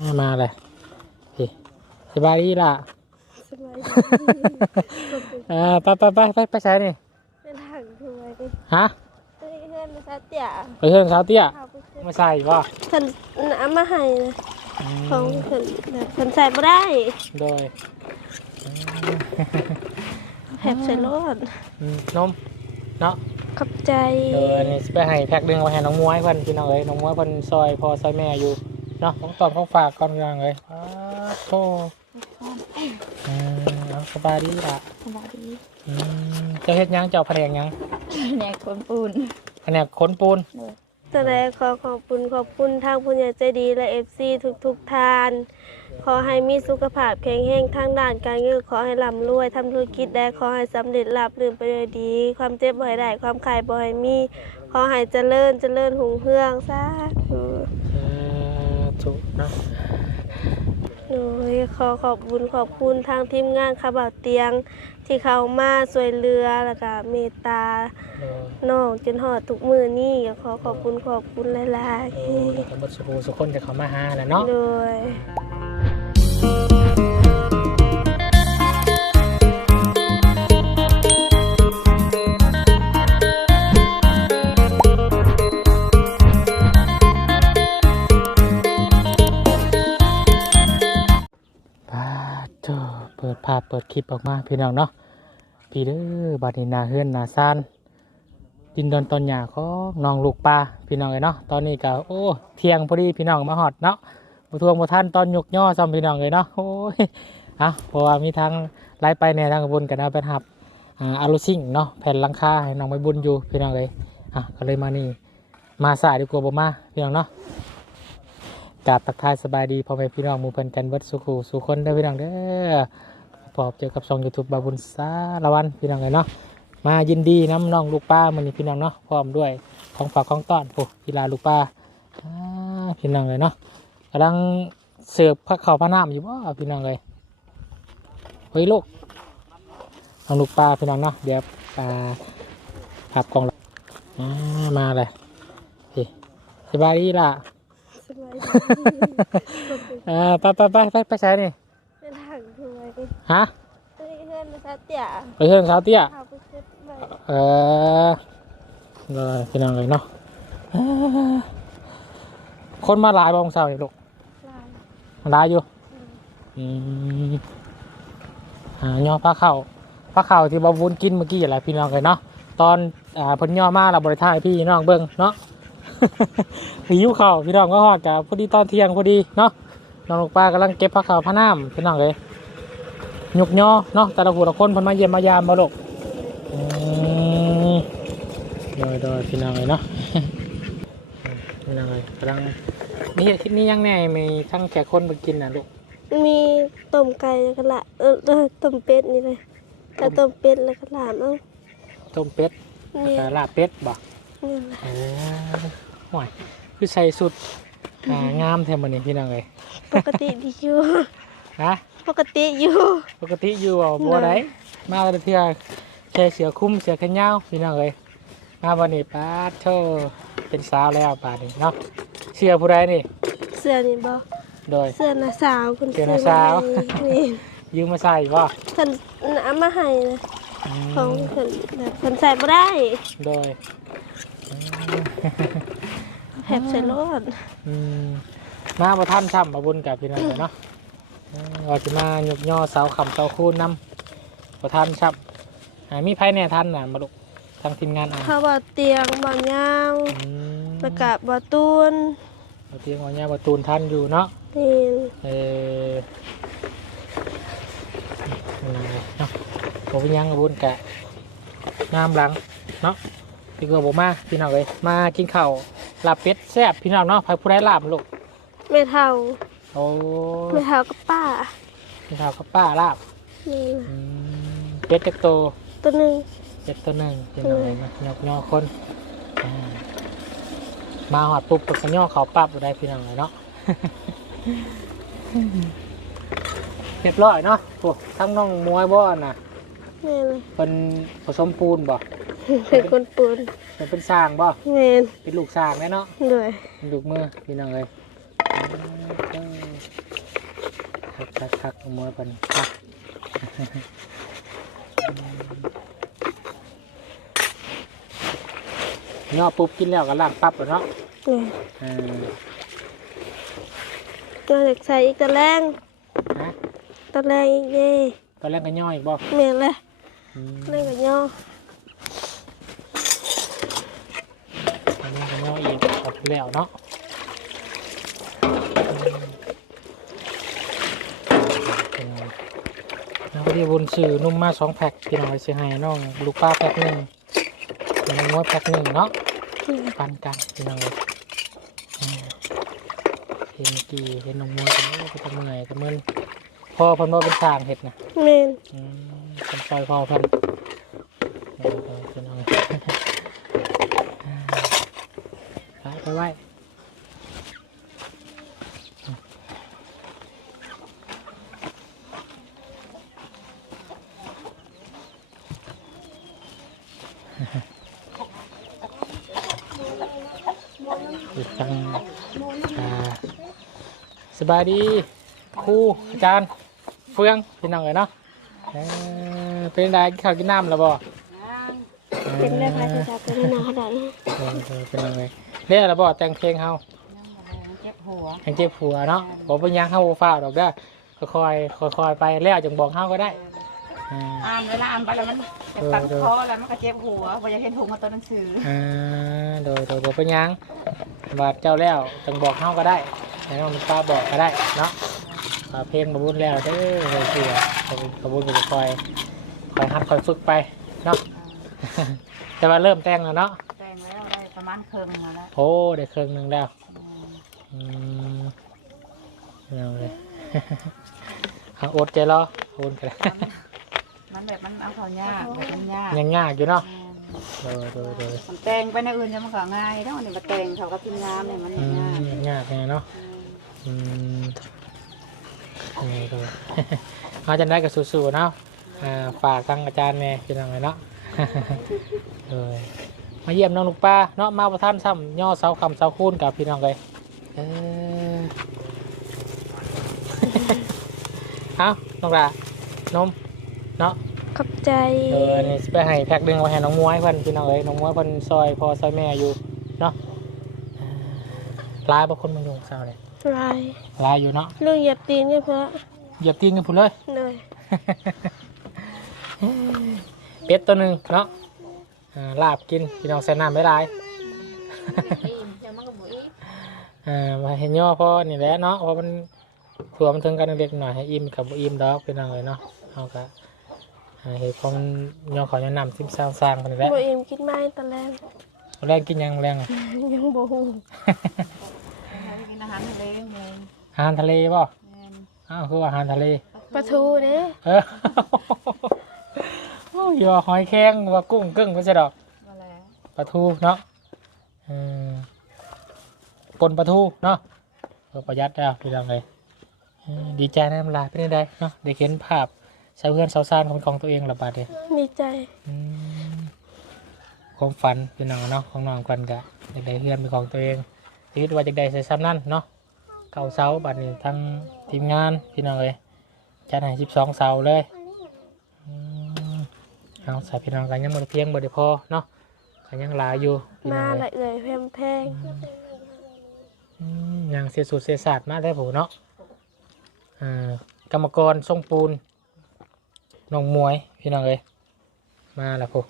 มามาเลยพี่สบายดีล่ะสบายดีอ่าไปไปไปไปไปใช้นี่เป็นถังถวยดิฮะเฮ้ยเพื่อนมาซาเตียไปเชิญสาวเตี้ยเอาไปเถอะมาใส่ป่ะเพิ่นน้ำมาให้นะของเพิ่นน่ะเพิ่นใส่บ่ได้โดยแผบใส่รถอืมนมเนาะขอบใจเดี๋ยวอันนี้สิไปให้แพ็คหนึงไว้ให้น้องมวยเพิ่นพี่น้องเอ้ยน้องมวยเพิ่นซอยพอซอยแม่อยู่ เนาะของตอบของฝากก่อนพี่น้องเอ้ยอ้าวโธ่อืมเอาสบายดีล่ะสบายดีอืมเจ้าเฮ็ดหยังเจ้าแผนกหยังแหนกคนปูนแผนกขนปูน แสดงขอขอบคุณขอบคุณทางผู้ใหญ่ใจดีและ FC ทุกทุกๆท่าน ขอให้มีสุขภาพแข็งแรงทางด้านการเงินขอให้ร่ำรวยทำธุรกิจได้ขอให้สำเร็จราบรื่นไปด้วยดี ความเจ็บบ่ให้ได้ความขายบ่ให้มี ขอให้เจริญเจริญหุ่งเฮืองสาธุเออถูก เนาะโอ้ยขอขอบคุณขอบคุณทางทีมงานคาบ่าวเตียง ที่เขามาช่วยเหลือแล้วก็เมตตาโดยน้องจนหอดทุกมือนี่ก็ขอขอบคุณขอบคุณหลายโดยแล้วก็บทสุขสุขคนจะเข้ามาหาแหละเนาะ ๆโดยปาพเปิดคลิปออกมาพี่น้องเนาะพี่เด้อบาดนีนาเฮือนนาซานดินดอนตอนหยาของน้องลูกปลาพี่น้องเลยเนาะตอนนี้ก็โอ้เที่ยงพอดีพี่น้องมาฮอดเนาะบ่ทวงบ่ทันตอนยกย่อซ้ำพี่น้องเลยเนาะโอ้ยอะเพราะว่ามีทางไล่ไปในทางกระบุญกันเอาไปทับอ่าอารุซิ่งเนาะแผ่นลังคาให้น้องไปบุญอยู่พี่น้องเลยอะก็เลยมานี่มาสายดีกว่าบ่มาพี่น้องเนาะกราบตักทายสบายดีพ่อแม่พี่น้องมูเพิ่นกันเบิดสุขูสู่คนเด้อพี่น้องเด้อ พบเจอกับช่องยูทูบบาบุญสารวันพี่น้องเลยเนาะมายินดีน้ำน้องลูกป้ามันนี่พี่น้องเนาะพร้อมด้วยของฝากของต้อนโอ้กีฬาลูกป้าพี่น้องเลยเนาะกำลังเสิร์ฟผักข้าวผ้าน้ำอยู่บ่พี่น้องเลยเฮ้ยลูกน้องลูกป้าพี่น้องเนาะเดี๋ยวปลาขับกล่องมาเลยพี่สบายดีล่ะสบายดีอ่าไปไปไปไปไปใช้นี่ เป็นถังถวยดิ ฮะเฮ้ยเพื่อนมาซาเตียไปเชิญสาวเตี้ยเอาไปเถอะไปเออเลยพี่น้องเลยเนาะเอ้อคนมาหลายบองเสานี่ลูก ลายหลายอยู่อืมหาย่อผ้าเข่าผ้าเข่าที่บาวุนกินเมื่อกี้อะไรพี่น้องเลยเนาะ ตอน อ่าเพิ่นย่อมาเราบริท่ายพี่น้องเบิ้งเนาะ หิวเข่าวพี่น้องก็ฮอดกับพอดีตอนเที่ยงพอดีเนาะ น้องลูกปลากำลังเก็บผ้าเข่าวผ้าน้ำพี่น้องเลย ยุกย่อเนาะแต่ละผู้ละคนเพิ่นมาเยี่ยมมายามมาลูกอืมโดยโดยพี่น้องเลยเนาะ พี่น้องเลยกำลังนี่เฮ็ดคลิปนี้ยังแน่มีทั้งแขกคนมากินนะลูกมีต้มไก่แล้วก็ละเออเออต้มเป็ดนี่เลยแต่ต้มเป็ดแล้วก็ลามเอ้าต้มเป็ดเนี่ยกับลาบเป็ดบ่เนี่ยนะเออห่วยคือใส่สุดอ่างามแท้มันนี่พี่น้องเลยปกติดีอยู่ฮะ ปกติอยู่ ปกติอยู่เอาบัวไดมาแต่เทื่อแค่เสือคุ้มเสือแขนยาวพี่น้องเลยมาวันนี้ป้าดโทเป็นสาวแล้วป่านนี้เนาะเสือผู้ใดนี่ เสื้อนี่บ่โดย เสื้อหน้าสาวคุณเสื้อหน้าสาวนี่ยืมมาใส่ป่ะเพิ่นเอามาให้นะของเพิ่นแบบเพิ่นใส่บ่ได้โดยแผบใส่รถอืมมาประท่านช้ำมาบุญกับพี่น้องเลยเนาะ เออว่าจะมายกย่อเสาขำเสาคูนนำประท่านช้ำอ่ามีไพ่แน่ท่านน่ะมาลุกทางทีมงานอ่านเขาบ่เตียงบ่ยาวอืมแล้วก็บ่ตูนเอาเตียงวันนี้ประตูนท่านอยู่เนาะนี่เออนั่นไงเนาะผมเป็นหยังกับบุญกะงามหลังเนาะพี่ก็บอกมาพี่น้องเลยมากินข้าวลาบเป็ดแซ่บพี่น้องเนาะใครผู้ใดลาบลูกแม่เฒ่าโอ้แม่เฒ่ากับป้าพี่ข้าวกับป้าลาบนี่อืมเป็ดเจ็กโตตัวหนึงเป็ดตัวหนึ่งพี่น้องเลยนะยกย่อคนอ่ามาหอดปุ๊บก็ย่อเขาปั๊บได้พี่น้องเลยเนาะ เรียบร้อยเนาะพวกทั้งน้องมวยบ่น่ะแม่เลยเป็นผสมปูนบ่เป็นคนปูนเป็นเป็นสร้างบ่แม่นเป็นลูกสร้างแน่เนาะด้วยเป็นลูกมือพี่น้องเลยอืม คักคักๆมวยเป็นคักย่อปุ๊บกินแล้วก็ล้างปั๊บแล้วเนาะนี่เออก็เด็กใส่อีกตะแรงฮะตะแรงอีกเย่ตอนแรกก็ย่ออีกบ่เมียนเลยอืมเล่นกับย่อตอนแรกก็ย่ออีกเอาไปแล้วเนาะ อืมแล้วก็ดีบุญสื่อนุ่มมาสองแพ็คพี่น้องซื้อให้น้องลูกป้าแพ็คหนึ่งน้องมวยแพ็คหนึ่งเนาะปันกันพี่น้องเลยอืมเห็นเมื่อกี้เห็นน้องมวยกันโอ้ก็จะเมื่อยก็มึนพ่อเพิ่นบ่เป็นสร้างเห็ดนะเมียนอืมเป็นซอยพ่อเพิ่นเออเออพี่น้องไปไปไว้ อีกครั้งอ่าสบายดีครูอาจารย์เฟืองพี่น้องเลยเนาะเออเป็นไงกินข้าวกินน้ำแล้วบ่เป็นได้พายจะจับไปได้นาขนาดนี้เออเออเป็นยังไงเรียกแล้วบ่แต่งเพลงเฮาเจ็บหัวแห่งเจ็บหัวเนาะบ่เป็นหยังเฮาบ่ฟ้าวดอกเด้อค่อยๆค่อยๆไปแล้วจังบอกเฮาก็ได้อ่า อ่านเวลาอ่านไปแล้วมันจะตัดคอแล้วมันก็เจ็บหัวพอจะเห็นถุงมาตัวหนังสืออ่าโดยโดยบ่เป็นหยังบาดเจ้าแล้วจังบอกเฮาก็ได้ให้น้องป้าบอกก็ได้เนาะว่าเพลงบ่บุญแล้วเด้อเฮ้ยเสือบ่บุญก็จะคอยคอยหัดคอยฝึกไปเนาะแต่ว่าเริ่มแต่งแล้วเนาะแต่งแล้วได้ประมาณครึ่งมาแล้วโอ้ได้ครึ่งหนึงแล้วอืมเอาเลยเอาอดใจรอโอนกัน มันแบบมันเอาเขายากแบบมันยากยังยากอยู่เนาะโดยโดยโดยมันแต่งไปในอื่นจะมันก็ง่ายแล้วอันนี้มาแต่งเขาก็พิมพ์งามเนี่ยมันอืมยากยังยากไงเนาะอืมนี่โดยมาจันได้กับสู้ๆเนาะอ่าฝากทางอาจารย์แม่พี่น้องเลยเนาะโดยมาเยี่ยมน้องลูกป้าเนาะมาประท่านซ้ำย่อเสาคำเสาคูนกับพี่น้องเลยเออ เอาน้องละนมเนาะ ขอบใจ เอออันนี่สิไปให้แพ็คหนึงไว้ให้น้องมวยเพิ่นพี่น้องเอ้ยน้องมวยเพิ่นซอยพ่อซอยแม่อยู่เนาะอ่าหลายบ่คนมาอยู่เศร้าเลยลายหลายอยู่เนาะเรื่องเหยียบตีนเนี่ยเพราะเหยียบตีนกันพุ่นเลยเหนื่อยเป็ดตัวหนึงเนาะอ่าลาบกินพี่น้องใส่น้ำไม่หลายอ่ามาเห็นย่อพ่อนี่แหละเนาะเพราะมันเผื่อมันถึงกันเล็กๆหน่อยให้อิ่มกับบ่อิ่มดอกพี่น้องเลยเนาะเอากะ อ่าเห็นของมันย่อขอแนะนำซิมสร้างๆกันนี่แหละโบเอ็มคิดไม่ตะแรงแรงกินยังแรงอะยังโบหูกินอาหารทะเลเองอาหารทะเลป่ะแม่นอ้าวคือว่าอาหารทะเล ปลาทูเด้เออโอ้ยอย่าหอยแข็งว่ากุ้งกึ้งไม่ใช่ดอกว่าแล้วปลาทูเนาะอืมปนปลาทูเนาะเออประหยัดแล้วพี่น้องเลยเออดีใจนะน้ำลายเป็นยังไงเนาะได้เห็นภาพ ชาวเพื่อนชาวซ่านของของตัวเองระบาดเลยดีใจอืมความฝันพี่น้องเนาะของน้องกันกะอยากได้เพื่อนเป็นของตัวเองชีวิตว่าจากใดใส่ซ้ำนั่นเนาะเก่าเสาบัดนี้ทั้งทีมงานพี่น้องเลยจัดให้สิบสองเสาเลยอืมเอาใส่พี่น้องกันยังบ่ได้เพียงบ่ได้พอเนาะกันยังหลายอยู่พี่น้มาองเลละยเอ่ยแพมแพงอืมยังเสียสูตรเสียศาสตร์มาได้ผมเนาะอ่ากรรมกรทรงปูน น้องมวยพี่น้องเลยมาแล้วผม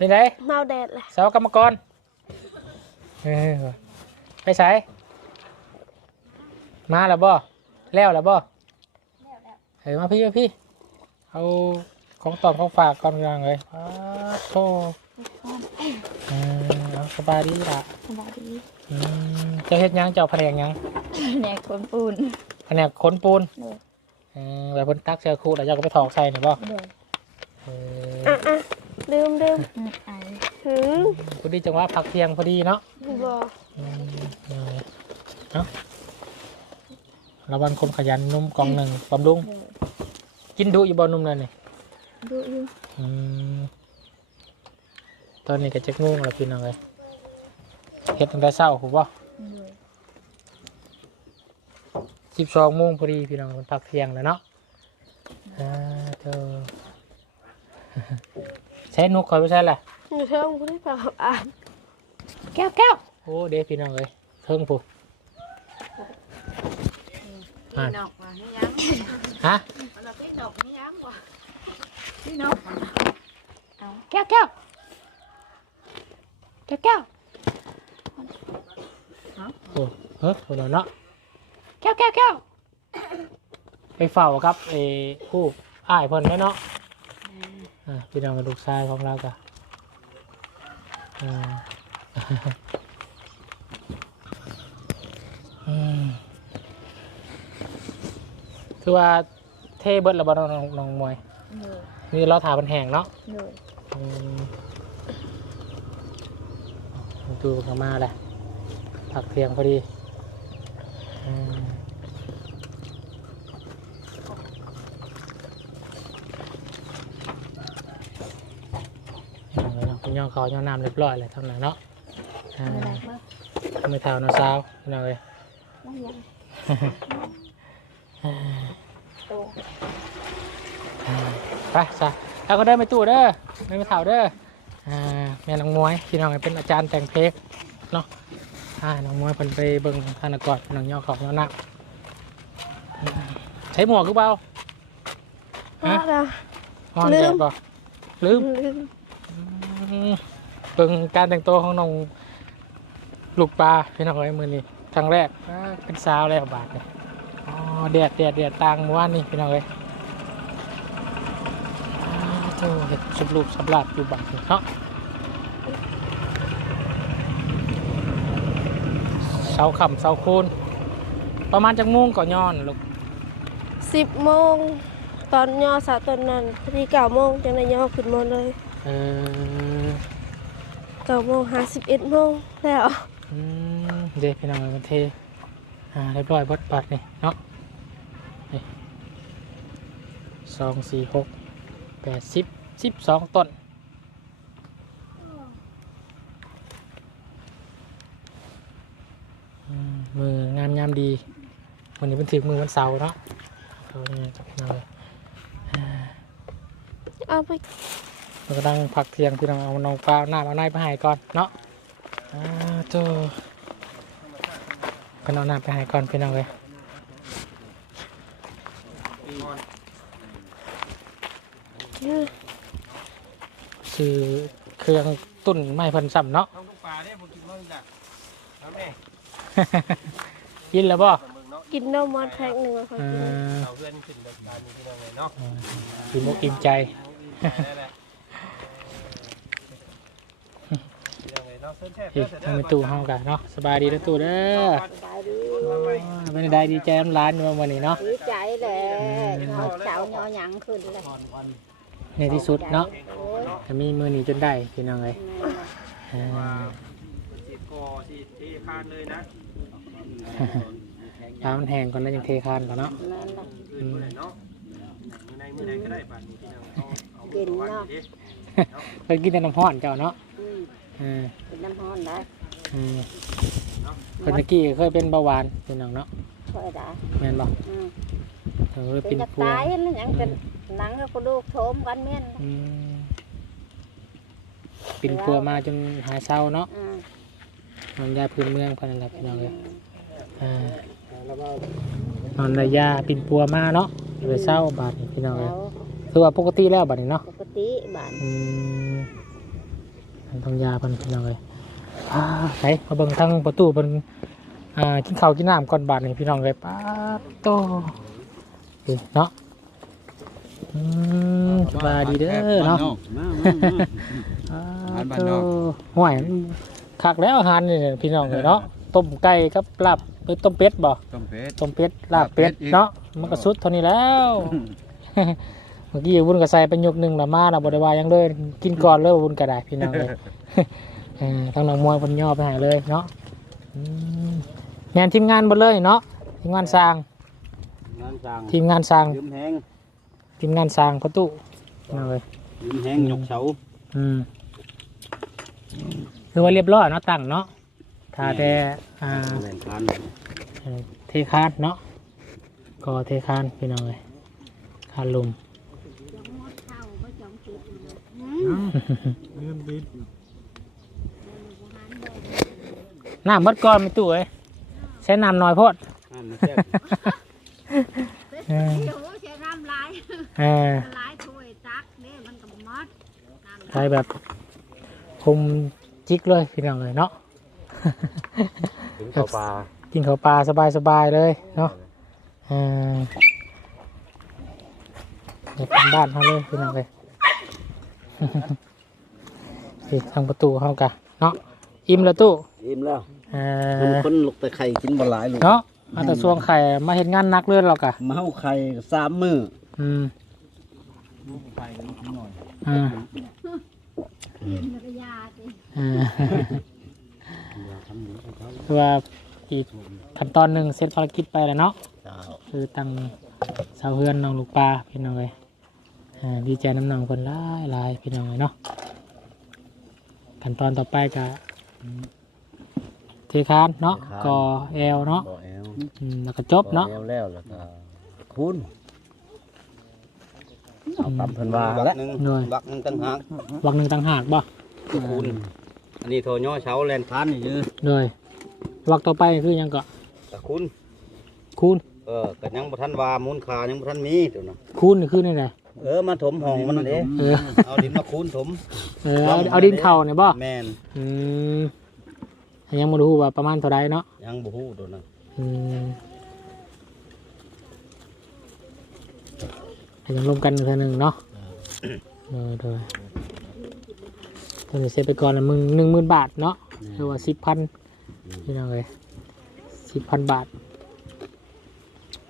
นี่ไหนเมาแดดเลยเสากรรมกรเออไปใส่มาแล้วบ่แล้วแล้วบ่เฮ้ยมาพี่มาพี่เอาของตอบของฝากก่อนกลางเลยอ้าวโธ่เออเอาสบายดีล่ะสบายดีอืมเจะเฮ็ดหยังเจ้าแผนกหยังแหนกคนปูนแผนกขนปูนเด้อ เออแบบเพิ่นตักเชือคู่แล้วเจ้าก็ไปถอกใส่นี่บ่เด้อเอออะอะลืมลืมอืมไอหืมพอดีจังหวะพักเที่ยงพอดีเนาะบออืมเอาเลยเนาะระวังคนขยันนุ่มกล่องหนึ่งบำรุงเด้อกินดุอยู่บ่นุ่มนั่นนี่ดูอยู่อืมตอนนี้ก็เจ็กโมงแล้วพี่น้องเลยเฮ็ดตั้งแต่เช้าผมบ่ เด้อ สิบสองโมงพอดีพี่น้องมันพักเที่ยงแล้วเนาะอ่าเธอใช้นกคอยไปใช่แหละอยู่เทิงผู้ได้ฝากอ่านแก้วแก้วโอ้เด็กพี่น้องเลยเทิงผู้พี่นกว่านี่ยังฮะเราพี่นกนี่ยังว่ะพี่นกแก้วแก้วแก้วแก้วโอ้เฮ้ยคนเนาะแก้ วแก้วแก้วไปเฝ้าครับไอ้ผู้อ้ายเพิ่นแม่เนาะอ่าพี่น้องกับลูกชายของเรากะอ่าอืมคือว่าเทเบิดแล้วบ่น้องน้องน้องมวยเหนื่อยนี่เราถามันแห้งเนาะเหนื่อยอืมดูกันมาแหละผักเทียงพอดีอืมเอาเล ย่องเขาย่องน้ำเรียบร้อยเลยทั้งนั้นเนาะอ่าอะไรมากไม่เท่าเนาะสาวพี่น้องเลยไม่ยังโตไปซะแล้วก็เดินไปตู้เด้อเดินไปเท่าเด้ออ่าแม่น้องมวยพี่น้องเป็นอาจารย์แต่งเพลงเนาะอ่าน้องมวยเพิ่นไปเบิ่งธนากรน้องย่อของน้องนักใช้หมวกคือเปล่าเพราะเฮอนลืแดมดบ่ลืมลืม เบิ่งการแต่งตัวของน้องลูกปลาพี่น้องเอ้ยมือนี้ครั้งแรกเป็นสาวแล้วบาทนี่อ๋อแดดแดดแดดต่างเมื่อวานนี่พี่น้องเอ้ยโอ้เห็ดสับลูกสับลาดอยู่บาทนี่เนาะเสาขำเสาคูนประมาณจังโมงก่อนย้อนลูกสิบโมงตอนย่อสาวตอนนั้นพอดีเก้าโมงจังได้ย่อขึ้นมาเลย เออเก้าโมงห้าสิบเอ็ดโมงแล้วอืมเด็กพี่น้องเอ้ยมันเทอ่าเรียบร้อยเบดบัดนี่เนาะนี่สองสี่หกแปดสิบสิบสองต้นอืมมืองามยามดีวันนี้เป็นถึงมือวันเสาร์เนาะเขาเนี่ยจับพี่น้องเลย เอาไป มันก็ดังผักเทียงพี่น้องเอาน้องปลาหน้าเอาในายไปใหายก่อนเนาะอ่าโจ้ก็เอาหน้าไปใหายก่อนพี่น้องเลยซื้อเครื่องตุ้นไม้เพันซ้ำเนาะน้องลูกปลาเนี่ยผมกินบ้างจ้ะน้ำแม่กินแล้วบ่เมืองเนาะกินนมมอนแพ็คหนึ่งอะค่ะเอกินอเอาเพื่อนขึ้นรายการนี้ที่เราเลยเนาะกินมกอิ่มใจ ได้แหละที่เราเลยเนาะเส้นแช่อีกทางในตู้เฮากันเนาะสบายดีแล้วตู้เด้อตายดีเป็นได้ดีใจน้ำร้านอยู่วันนี้เนาะดีใจเลยเอาเจ้าย่อหยังขึ้นเลยในที่สุดเนาะโอ้ยจะมีมือหนีจนได้พี่น้องเลยอ่าสีกอสีเทคานเลยนะน้ำมันแห้งก่อนแล้วยังเทคานก่อนเนาะนั่นแหละเพื่อนเมื่อไหร่เนาะมือในมือในก็ได้ป่านนี้ที่เราเอาเอากินวัดเนาะดิเคยกินแต่น้ำห้อนเจ้าเนาะ อืมอ่าเป็นน้ำร้อนได้อืมคนตะกี้เคยเป็นเบาหวานพี่น้องเนาะช่วยได้แม่นบ่อืมเออเป็เป็นนจะพวงตายแล้วยังเป็นหนังกับกระดูกโถมกันเม่นอืมเป็นพัวมาจนหายเศร้าเนาะอืมนอนยาพื้นเมืองพนันแหละพี่น้องเลยอ่านอนระยาปินปัวมาเนาะไปเศร้าบาดนี่พี่น้องเลยแล้วคือว่าปกติแล้วบาดนี้เนาะปกติบ้านอืมอัน ต้องยาเพันพี่น้องเลยไหนมาเบิ่งทั้งประตูเป็นอ่ากินข้าวกินน้ำก่อนบาดนี่พี่น้องเลยป้าโตเนาะสบายดีเด้อเนาะอาหารบ้านโตนอกห่วยคักแล้วอาหารนี่พี่น้องเลยเนาะต้มไก่กับลาบเอ้ยต้มเป็ดบ่ต้มเป็ดต้มเป็ดลาบเป็ดเนาะมันก็สุดเท่านี้แล้ว มื่อกี้วุ้นก็ใส่เป็นยกหนึ่งละมาละบไดวาหยังเลยกินก่อนเลยวุ้นก็ได้พี่น้องเลยเออทั้งน้องมวยคนย่อไปหาเลยเนาะอืมงานทีมงานหมดเลยเนาะทีมงานสร้างงานสร้างทีมงานสร้างยืมแห้งทีมงานสร้างประตูพี่น้องเลยยืมแห้งยกเสาอืมคือว่าเรียบร้อยเนาะตั้งเนาะถ้าแต่อ่าแหวนพันเอ่อเทคานเนาะกอเทคานพี่น้องเลยคานลุม เงินบิดน้ำมดก้อนไม่ตู้เอ้ยใช้น้ำน้อยโพดอันนี้แซ่บเออเดี๋ยวเสียน้ำลายเออลายถ้วยตักนี่มันก็หมดน้ำใช้แบบคุมจิกเลยพี่น้องเลยเนาะ ถึงข้าวปลากินข้าวปลาสบายๆเลยเนาะเออเดี๋ยวเป็นบ้านเขาเลยพี่น้องเลย สิทางประตูเขากะเนาะอิ่มแล้วตู้อิ่มแล้วเอมันอคนลูกแต่ไข่กินบ่หลายลูกเนาะเอาแต่ส่วงไข่มาเห็นงานหนักเลยหรอกอะมาเฮาไข่สามมื้ออืมไข่นิดหน่อยอ่ามันก็ยาสิอ่าคือว่าอีกขั้นตอนหนึ่งเสร็จภารกิจไปแล้วเนาะเจ้าคือตั้งเสาเฮือนน้องลูกปลาพี่น้องเลยอ่า ดีใจน้ำน้องคนหลายหลายพี่น้องเลยเนาะขั้นตอนต่อไปก็เทคานเนาะกอแอลเนาะบ่แอวอืมแล้วก็จบเนาะ บ่แอวแล้วแล้วก็คูณเอาตามเพิ่นว่าแล้วหน่วย บักหนึงตั้งหากวักหนึ่งต่างหากบ่คูณอันนี้โทย่อเช้าแลนคานนี่ยือเลยวักต่อไปคือหยังก็ตะคูณคูณเออก็ยังบ่ทันว่ามูลค่ายังบ่ทันมีเดี๋ยวนะคูณนี่คือนี่ไง เออมาถมห้องมันเด้เออเอาดินมาคูณถมเออเอาเอาดินเข่าเนี่ยบ่แม่นอืมยังไม่รู้ว่าประมาณเท่าไรเนาะยังบ่ฮู้ตัวนั้นอืมยังรวมกันเท่านึงเนาะเออโดยตอนนี้เสียไปก่อนละมึงหนึ่งหมื่นบาทเนาะหรือว่าสิบพันพี่น้องเลยสิบพันบาท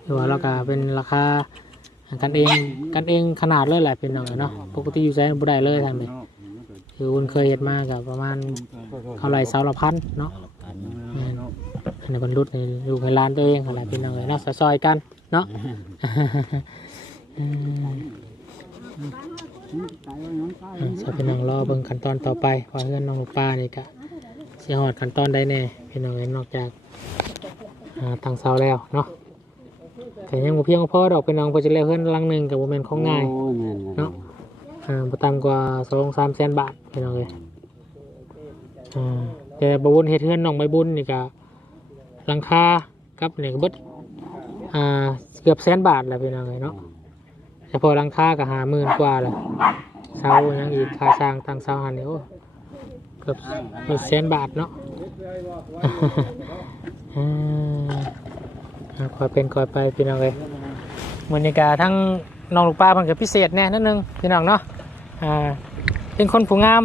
หรือว่าเราก็เป็นราคา กันเองกันเองขนาดเลยแหละพี่น้องเอ้ยเนาะปกติอยู่ใช้บุได้เลยท่านเลยคือคุณเคยเห็นมากับประมาณเท่าไรสาละพันเนาะแม่นอันนี้บรรลุในดูในร้านตัวเองอะไรเป็นยังไงเนาะซอยๆกันเนาะอืมอ่าจะเป็นน้องรอเบิ่งขั้นตอนต่อไปว่าเพื่อนน้องลูกป้านี่กะเสียหอดขั้นตอนใดแน่พี่น้องเอ้ยนอกจากอ่างเสาแล้วเนาะ แต่ยังบ่เพียงพอดอกเป็นน้องเพอจะเล่เพื่อนหลังหนึ่งกับโมเมนของง่าย โอ้แม่นเนาะ อ่าบ่ต่ำกว่าสองสามแสนบาทพี่น้องเลยอ่าแต่บวุนเฮ็ดเฮือนน้องใบบุญนี่ก็หลังคากับนี่ก็เบิดอ่าเกือบแสนบาทแหละพี่น้องเลยเนาะเฉพาะหลังคาก็หาหมื่นกว่าแหละเสายังอีกค่าสร้างตั้งเสาหันนี่โอ้เกือบเกือบแสนบาทเนาะ อ่าอ่า คอยเป็นคอยไปพี่น้องเลยบรรยากาศทั้งน้องลูกปลามันก็พิเศษแน่นิดนึงพี่น้องเนาะอ่าเป็นคนผู้งาม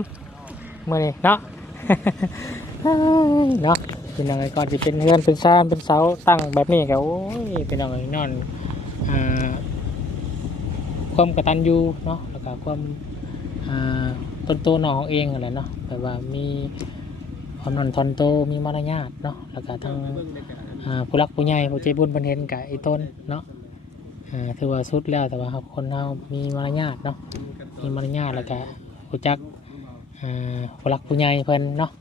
เมื่อนี้เนาะเนาะพี่น้องไอ้ก่อนจะเป็นเฮือนเป็นซ่านเป็นเสาตั้งแบบนี้ก็โอ้ยพี่น้องไอ้นอนอ่าความกระตัญญูเนาะแล้วก็ความอ่าต้นโตน้องเองอะไรเนาะแบบว่ามี ความนอนทอนโตมีมารยาทเนาะแล้วก็ทั้งผู้รักผู้ใหญ่ผู้ใจบุญบันเทนกับไอ้ต้นเนาะถือว่าสุดแล้วแต่ว่าครับคนเรามีมารยาทเนาะมีมารยาทแล้วก็รู้จักผู้รักผู้ใหญ่เพิ่นเนาะ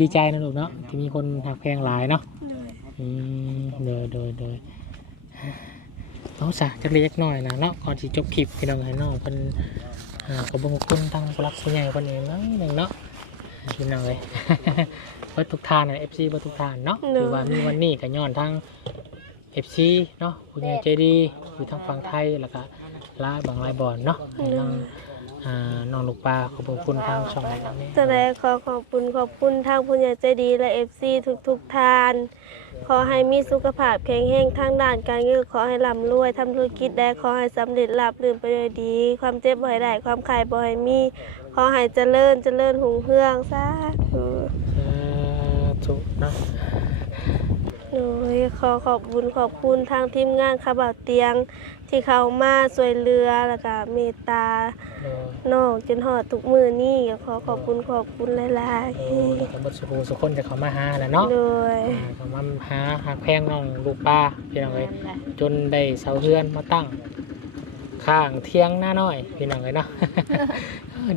ดีใจนะลูกเนาะที่มีคนหักแพงหลายเนาะโดยโดยโดยเอาสะจักเล็กหน้อยนะเนาะก่อนที่จบคลิปพี่น้องให้น้องเพิ่นอ่าขอบคุณทางผู้รักผู้ใหญ่คนนี้น้อยหนึ่งเนาะ พี่น้องเลยเบิดทุกทานนะเอฟซีเบิดทุกทานเนาะหรือว่ามีวันนี้ก็ย้อนทางเอฟซีเนาะผู้ใหญ่ใจดีอยู่ทางฝั่งไทยแล้วก็ลายบางลายบอลเนาะให้ทางอ่าน้องลูกปลาขอบคุณทางช่องนี้แสดงขอขอบคุณขอบคุณทางผู้ใหญ่ใจดีและเอฟซีทุกๆทาน ขอให้มีสุขภาพแข็งแรงทางด้านการเงินขอให้ร่ำรวยทำธุรกิจได้ขอให้สำเร็จราบรื่นไปด้วยดี ความเจ็บบ่ให้ได้ความขายบ่ให้มี ขอให้เจริญเจริญหุงเฮืองสาธุสาธุเนาะโดยขอขอบคุณขอบคุณทางทีมงานคาบ่าวเตียง ที่เข้ามาช่วยเหลือแล้วก็เมตตา โดยน้องจนหอดทุกมือนี่ก็ขอขอบคุณขอบคุณหลายโดยทั้งหมดสุขสุขคนจะเข้ามาหาแหละเนาะๆโดย อ่าเข้ามาหาหักแพงน้องลูกปลาพี่น้องเลยจนได้เสาเฮือนมาตั้ง ข้างเที่ยงหน้าน้อย พี่น้องเลยเนาะ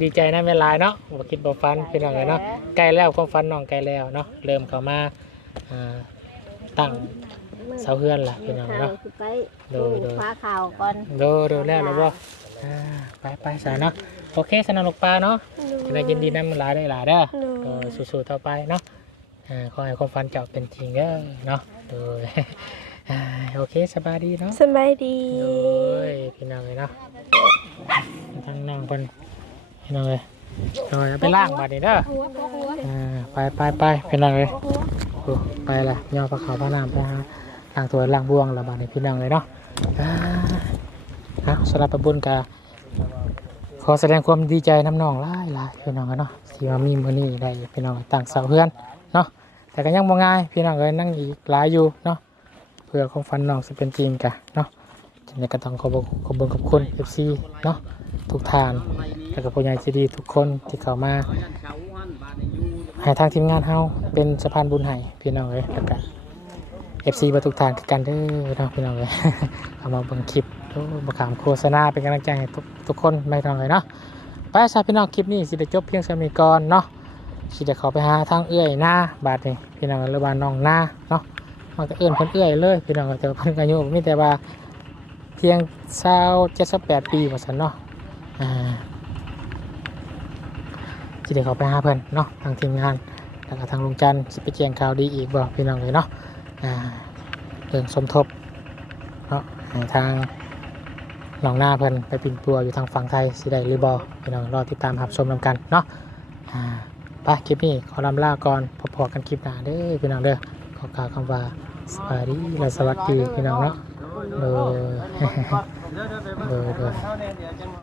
ดีใจนะแม่หลายเนาะบ่คิดบ่ฟันพี่น้องเลยเนาะใกล้แล้วความฝันน้องใกล้แล้วเนาะเริ่มเข้ามาอ่าตั้งเสาเฮือนล่ะพี่น้องข่าวเนาะคือไปโดยโดยฟ้าข่าวก่อนโดยโดยแล้วแล้วบ่อ่าไปไปสาเนาะโอเคสนามลูกปลาเนาะโดจะยได้ยินดีนำหลายได้หลายเด้อโดก็ยสู้ๆต่อไปเนาะอ่าขอให้ความฝันเจ้าเป็นจริงเด้อเนาะโดยอ่าโอเคสบายดีเนาะสบายดีโดยพี่น้องเลยเนาะทั้งน้องคน พี่น้องเลยโดยเอาไปล่างบาดนี้เด้อหัวปกหัวอ่าไปไปไปพี่น้องเลยโอ้ไปละย่อปลาขาวปลาน้ำไปหาล้างตัวล้างบ่วงละบาดนี้พี่น้องเลยเนาะอ่าเอาสำหรับประบุญกาขอแสดงความดีใจน้ำน้องหลายหลายพี่น้องเลยเนาะที่ว่ามีมือนี้ได้พี่น้องต่างเสาเพื่อนเนาะแต่ก็ยังบ่ง่ายพี่น้องเลยนั่งอีกหลายอยู่เนาะเพื่อของฟันน้องจะเป็นจริงกะเนาะ จังไดก็ต้องขอบคุณขอบคุณขอบคุณ FC เนาะทุกทานแล้วก็ผู้ใหญ่ใจดีทุกคนที่เข้ามาให้ทางทีมงานเฮาเป็นสะพานบุญให้พี่น้องเลยแล้วก็เอฟซีมาทุกทางคือกันเด้อเนาะพี่น้องเลยเอามาบิ่งคลิปโอ้บักขามโฆษณาเป็นกำลังใจให้ทุกทุกคนไม่ต้องเลยเนาะไปสาพี่น้องคลิปนี้สิได้จบเพียงสามีก่อนเนาะสิได้ข้าไปหาทางเอื้อยหน้าบาดนี่พี่น้องหรือว่าน้องหน้าเนาะมันก็เอื้อนเพิ่นเอื้อยเลยพี่น้องแต่เพิ่นก็อายุมีแต่ว่า เพียงเศร้าเจ็ดสิบแปดปีว่าซั่นเนาะอ่าที่ได้เขาไปหาเพื่อนเนาะทางทีมงานแล้วก็ทางลุงจันทร์สิไปแจ้งข่าวดีอีกบ่พี่น้องเลยเนาะอ่าเรื่องสมทบเนาะทางหนองหน้าเพิ่นไปปินปัวอยู่ทางฝั่งไทยสิได้หรือบ่พี่น้องรอติดตามรับชมนำกันเนาะอ่าไปคลิปนี้ขอลำลาก่อนพอๆกันคลิปหน้าเด้อพี่น้องเด้อขอกล่าวคำว่า สวัสดีและสวัสดีพี่น้องเนาะเออเดี๋ยวเดี๋ยวไปเบิ่งเออเออ